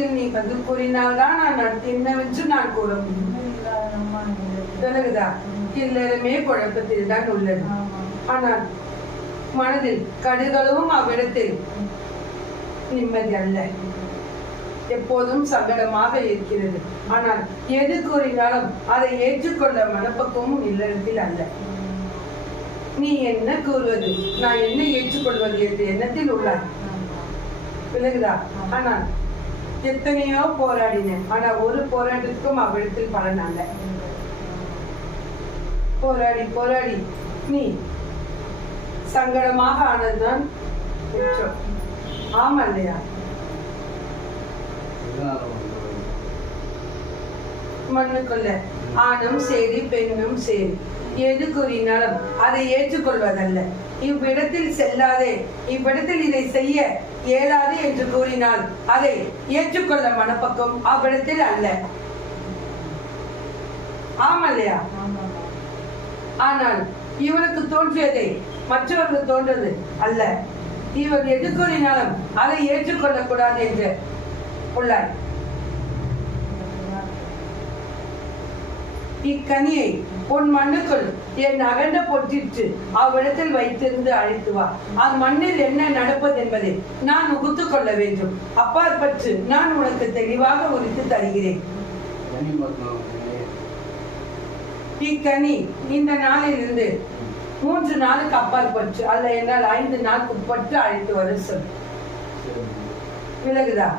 இடத்தில் நீ பதில் கூறினால்தான் நான் என்னவென்று நான் கூற முடியும். விலகுதா? எல்லாருமே குழப்பத்தில் தான் உள்ளது. ஆனால் மனதில் கடுகளவும் அவ்விடத்தில் நிம்மதி அல்ல, எப்போதும் சங்கடமாக இருக்கிறது. ஆனால் எது கூறினாலும் அதை ஏற்றுக்கொள்ள மனப்பக்குவமும் இல்லத்தில் அல்ல. நீ என்ன கூறுவது, நான் என்ன ஏற்றுக்கொள்வது என்ற எண்ணத்தில் உள்ளார். விலகுதா? ஆனால் எத்தனையோ போராடினேன், ஆனா ஒரு போராட்டத்துக்கும் அவ்விடத்தில் பலன் அல்ல. போராடி போராடி நீ சங்கடமாக ஆனதுதான் குற்றம். ஆமா இல்லையா? மண்ணுக்குள்ள ஆணும் சரி பெண்ணும் சரி, எது கூறினாலும் அதை ஏற்றுக்கொள்வதல்ல. இவ்விடத்தில் செல்லாதே, இவ்விடத்தில் இதை செய்ய இயலாது என்று கூறினால் அதை ஏற்றுக்கொள்ள மனப்பக்கம் அவ்விடத்தில் அல்ல. ஆமல்லையா? ஆனால் இவனுக்கு தோன்றியதை மற்றவர்கள் தோன்றது அல்ல. இவர் எது கூறினாலும் அதை ஏற்றுக்கொள்ளக் கூடாது என்று உள்ளார். இக்கனியை உன் மண்ணுக்குள் என் அகண்ட பொட்டிற்று அவ்விடத்தில் வைத்திருந்து அழைத்து வா. அம்மண்ணில் என்ன நடப்பது என்பதை நான் உகுத்து கொள்ள வேண்டும். அப்பாற்பட்டு நான் உனக்கு தெளிவாக உரித்து தருகிறேன். இக்கனி இந்த நாளிலிருந்து 3 நாளுக்கு அப்பாற்பட்டு அல்ல என்றால் 5 நாளுக்கு உட்பட்டு அழைத்து வர சொல். விலகுதா?